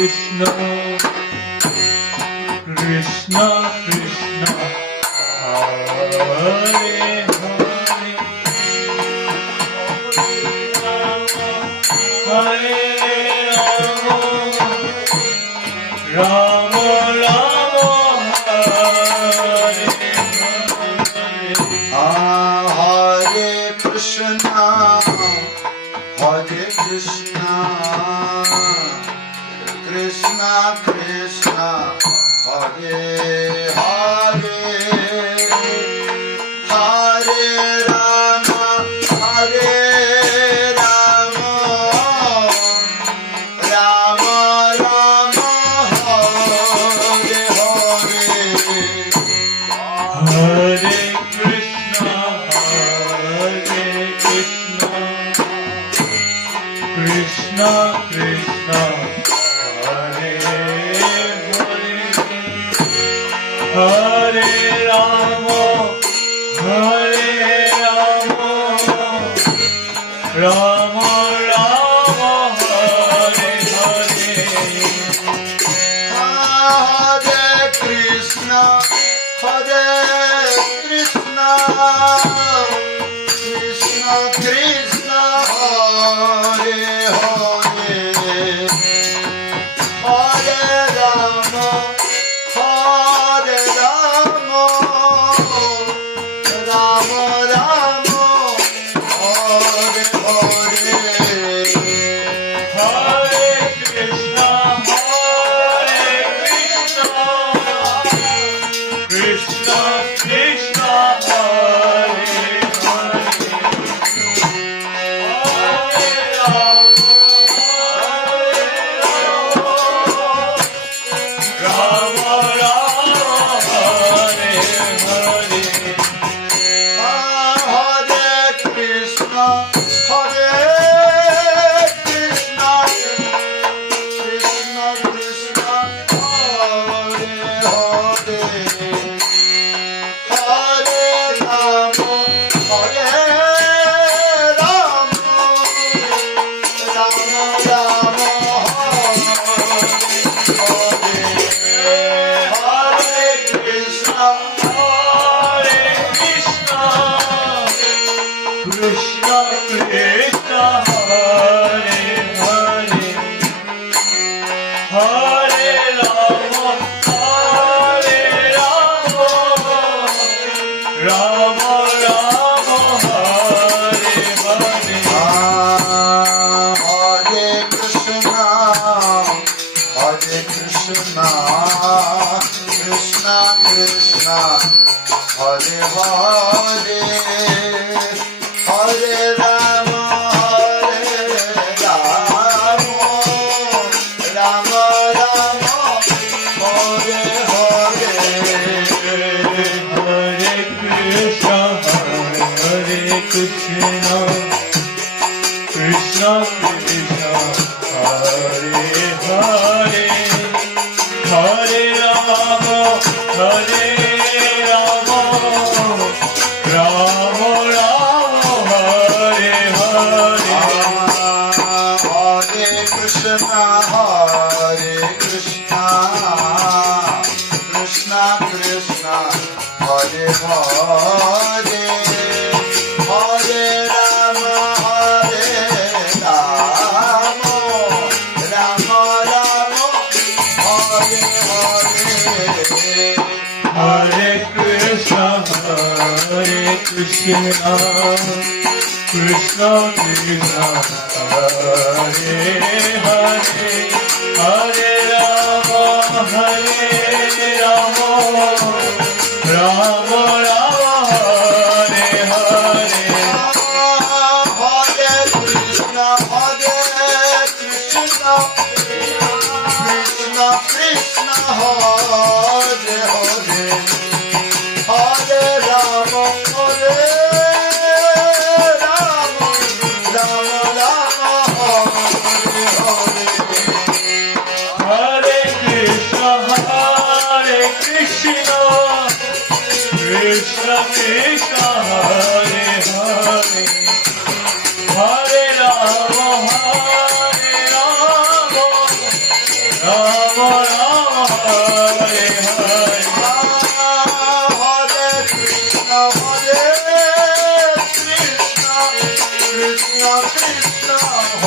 Krishna Krishna Hare Hare Hare Rama Rama Hare Hare Hare Krishna Krishna Krishna Hare Hare Hare Rama Rama Rama Hare Hare Hare Krishna Krishna Krishna Hare Hare Hare Rama Rama Rama Hare Hare Hare Krishna Krishna Krishna Hare Hare Hare Rama Rama Rama Hare Hare Hare Krishna Krishna Krishna Hare Hare Hare Rama Rama Hare Hare Hare Krishna Krishna Krishna Hare Hare Hare Rama Rama Rama Hare Hare Krishna Krishna Krishna Hare Hare Hare Rama Rama Rama Hare Hare Hare Krishna Krishna Krishna Hare Hare Hare Rama Rama Rama Hare Hare Hare Krishna Krishna Krishna Hare Hare Hare Rama Rama Rama Hare Hare Hare Krishna Krishna Krishna Hare Hare Hare Rama Rama Rama Hare Hare Hare Krishna Krishna Krishna Hare Hare Hare Rama Rama Rama Hare Hare Hare Krishna Krishna Krishna Hare Hare Hare Rama Rama Rama Hare Hare Hare Krishna Krishna Krishna Hare Hare Hare Rama Rama Krishna Krishna Hare Hare Rama Rama Rama Hare Krishna Krishna Hare Hare Hare Rama Rama Rama Hare Krishna Krishna Krishna Hare Hare Hare Rama Rama Rama Hare Hare Hare Krishna Krishna Krishna Hare Hare Hare Rama Rama Rama Hare Hare Krishna Krishna Hare Hare Hare Rama Rama Rama Hare Hare Hare Krishna Krishna Krishna Hare Hare Hare Ram Ram Hare Hare Hare Krishna Krishna Krishna Hare Hare Hare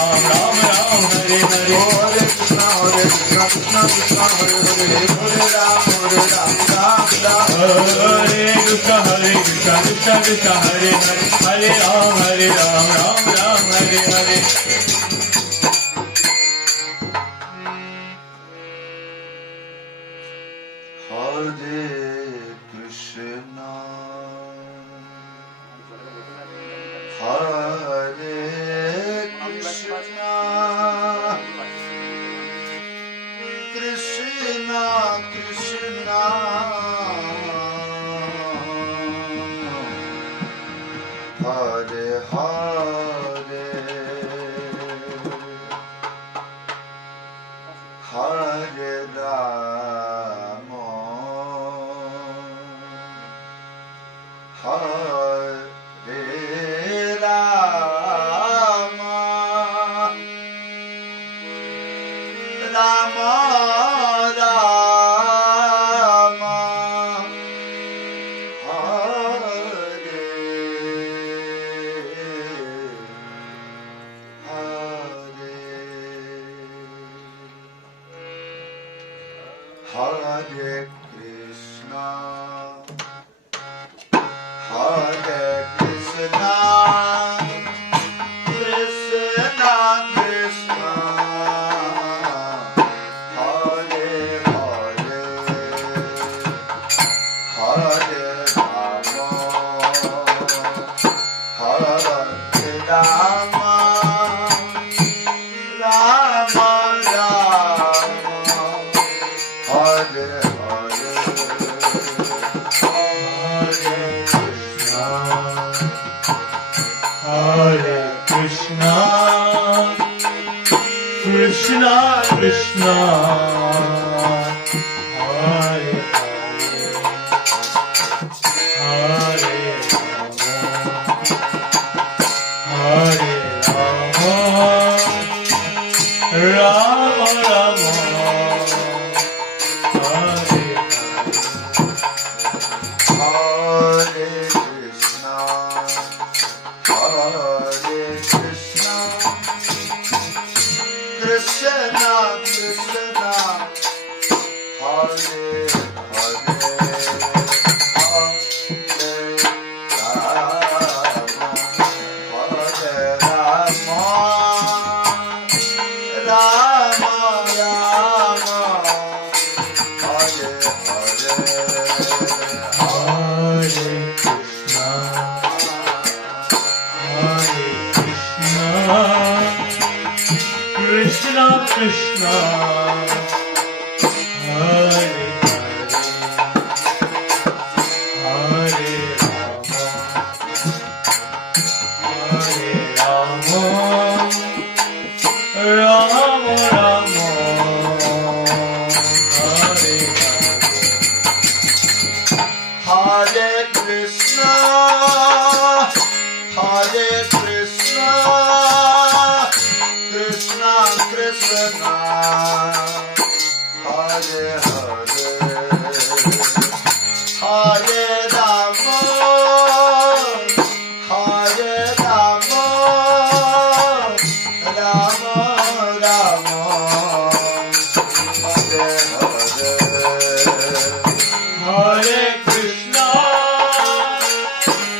Ram Ram Hare Hare Hare Krishna Krishna Krishna Hare Hare Hare Ram Ram Hare Hare Hare Krishna Krishna Krishna Hare Hare Hare Ram Ram Hare Hare Rama Hare Krishna, Hare Krishna, Krishna Krishna, Hare Hare, Hare Rama, Hare Rama, Rama Rama, Hare Hare, Hare Krishna, Krishna Krishna, Hare Hare, Hare Rama, Hare Rama, Rama Rama, Hare Hare Krishna, Hare Krishna, Krishna Krishna, Hare Hare, Hare Rama, Rama Rama, Hare Hare, Hare Krishna, Hare Krishna, Krishna Krishna, Hare Hare, Hare Rama, Hare Rama, Rama Rama, Hare Hare Krishna, Hare Krishna, Krishna Krishna, Hare Hare, Hare Rama, Hare Rama, Rama Rama, Hare Hare. Hare Krishna,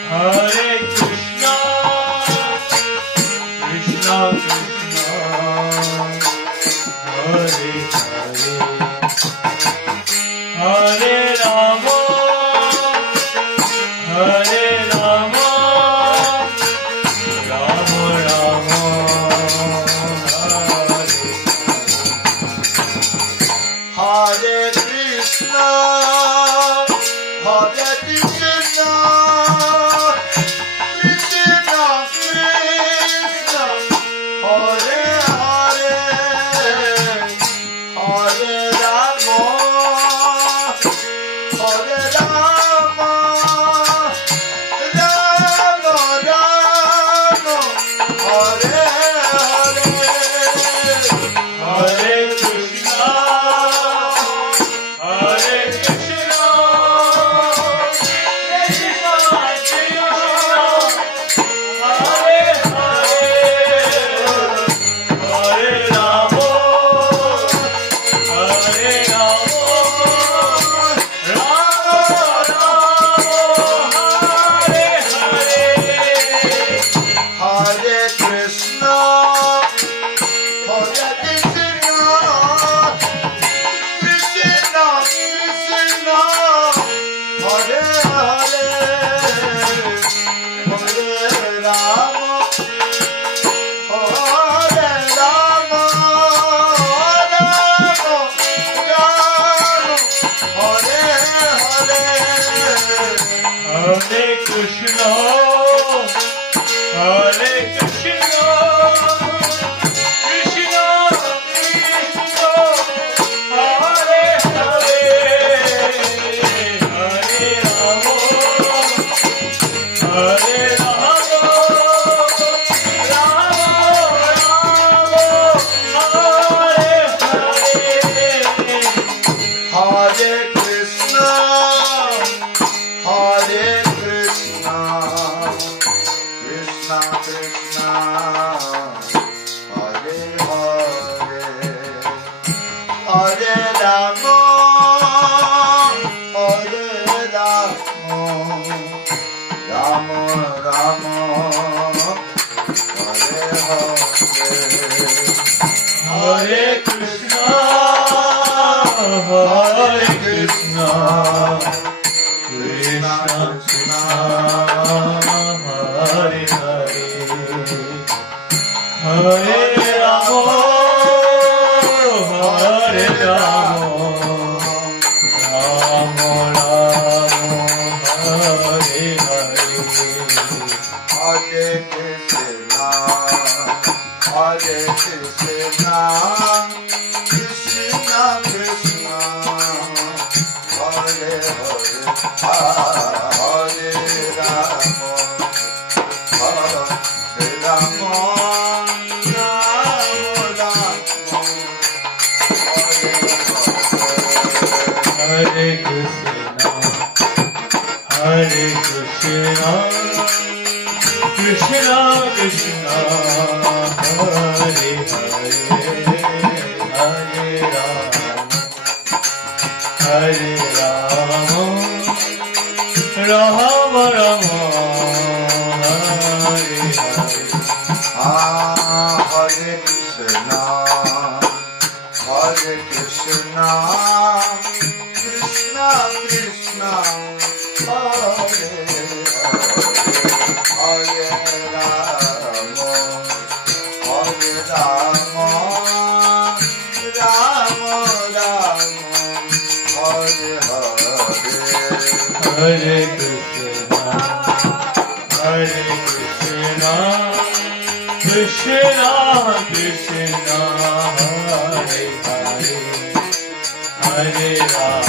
Hare Krishna, Krishna Krishna, Hare Hare, Hare Rama, Hare Rama, Rama Rama, Hare Hare Krishna, Hare Krishna, Krishna Krishna, Hare Hare, Hare Rama, Hare Rama, Rama Rama, Hare Hare. Hare Krishna, Hare Krishna, Krishna Krishna, Hare Hare, Hare Rama, Hare Rama, Rama Rama, Hare Hare. Hare Krishna, Hare Krishna, Krishna Krishna, Hare Hare, Hare Rama, Hare Rama, Rama Rama, Hare Hare. Hare Krishna, Hare Krishna, Krishna Krishna, Hare Hare, Hare Rama, Hare Rama, Rama Rama, Hare Hare. Hare Krishna, Hare Krishna, Krishna Krishna, Hare Hare, Hare Rama, Krishna, Krishna Krishna, Hare Hare, Hare Ramo, Hare Ramo, Ramo Ramo, Hare Hare. Hare Krishna, Hare Krishna, Krishna Krishna, Hare Hare, Hare Rama, Hare Rama, Rama Rama, Hare Hare. Hare Krishna, Hare Krishna, Krishna Krishna, Hare Hare, Hare Rama, Rama Rama, Hare Hare. Hare Krishna, Hare Krishna, Krishna Krishna, Hare Hare, Hare Rama,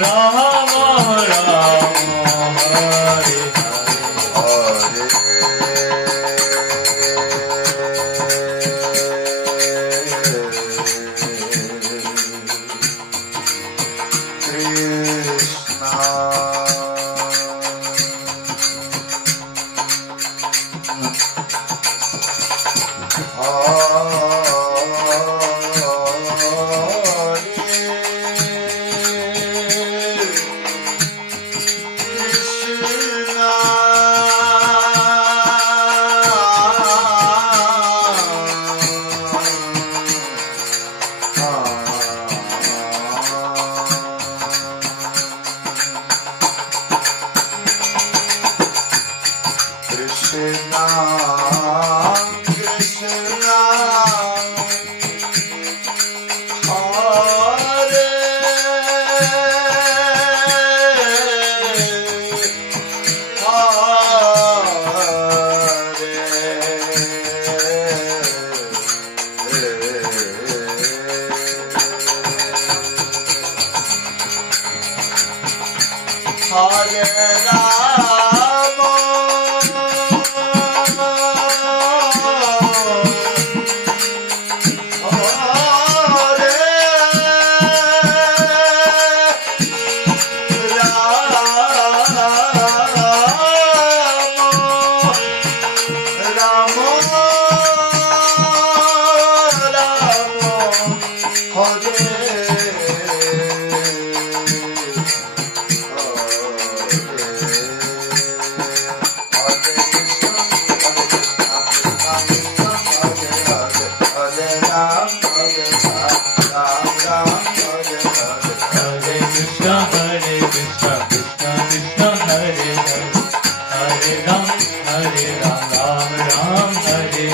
Rama Rama, Hare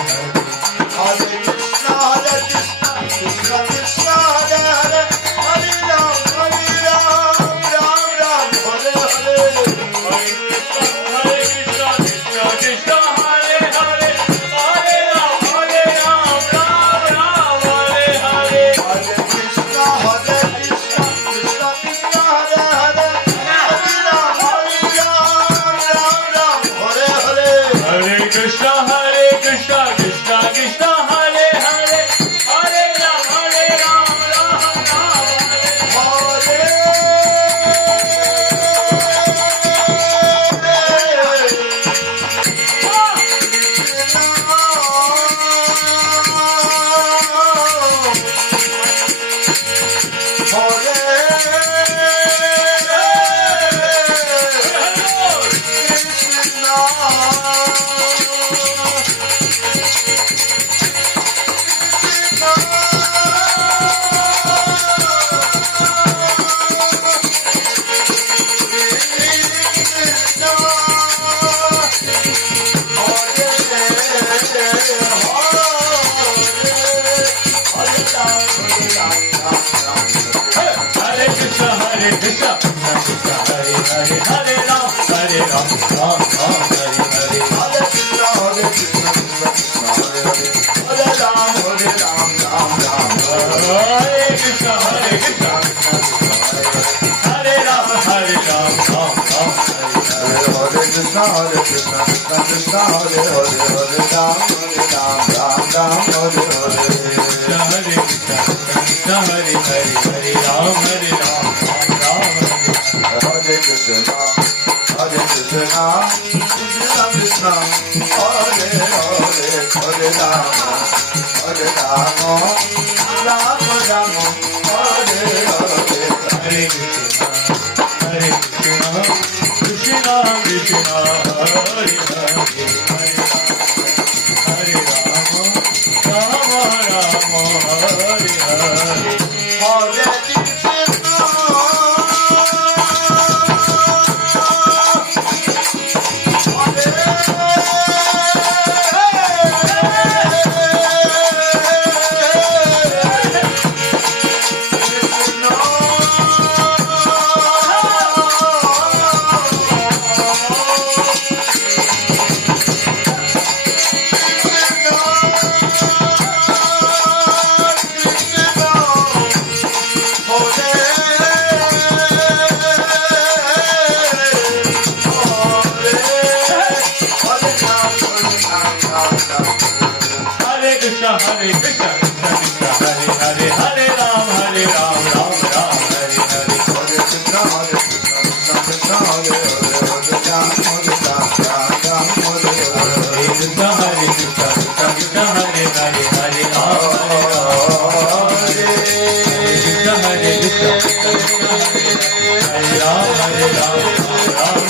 Hare. Hare Krishna, Hare Krishna, Krishna Krishna, Hare Hare, Hare Rama, Rama Rama, Hare Hare. Hare Krishna, Hare Krishna, Krishna Krishna, Hare Hare, Hare Ram, Ram Ram, Hare Hare. Hare Krishna, Hare Krishna, Krishna Krishna, Hare Hare, Hare Ram, Ram Ram, Hare Hare Krishna, Hare Krishna, Hare Ram, Hare Ram, Ram Ram, Hare Hare. Hare Krishna, Hare Krishna, Krishna Krishna, Hare Hare, Hare Ram, Ram Ram, Hare Hare. Hare Krishna, Krishna Hare Hare, Hare Ram, Hare Ram, Ram Ram, Hare Hare. Hare Krishna, Hare Krishna, Krishna Krishna, Hare Hare, Hare Ram, Ram Ram, Hare Hare. Hare Krishna, Hare Krishna, Krishna Krishna, Hare Hare, Hare Ram, Ram Ram, Hare Hare. Hare Krishna, Hare Krishna, Krishna Krishna, Hare Hare, Hare Ram, Ram Ram, Hare Hare. Hare Krishna, Hare Krishna, Krishna Krishna, Hare Hare, Hare Ram, Ram Hare Hare. Hare Krishna, Hare Krishna, Krishna Krishna, Hare Hare, Hare Ram,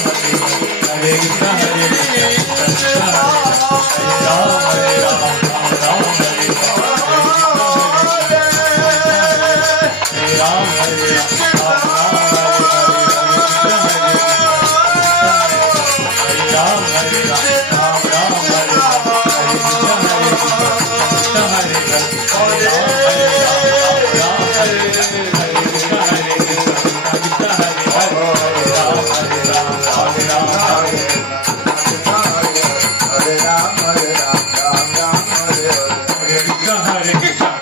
Hare Krishna, Hare Krishna, Hare Ram, Hare Ram, Ram Hare Hare. Hare Krishna, Hare Krishna, Krishna Krishna, Hare Ram, Hare Ram, Ram Hare Hare. Hare Ram, Hare Ram, Ram Hare Hare. Hare Krishna, Hare Krishna.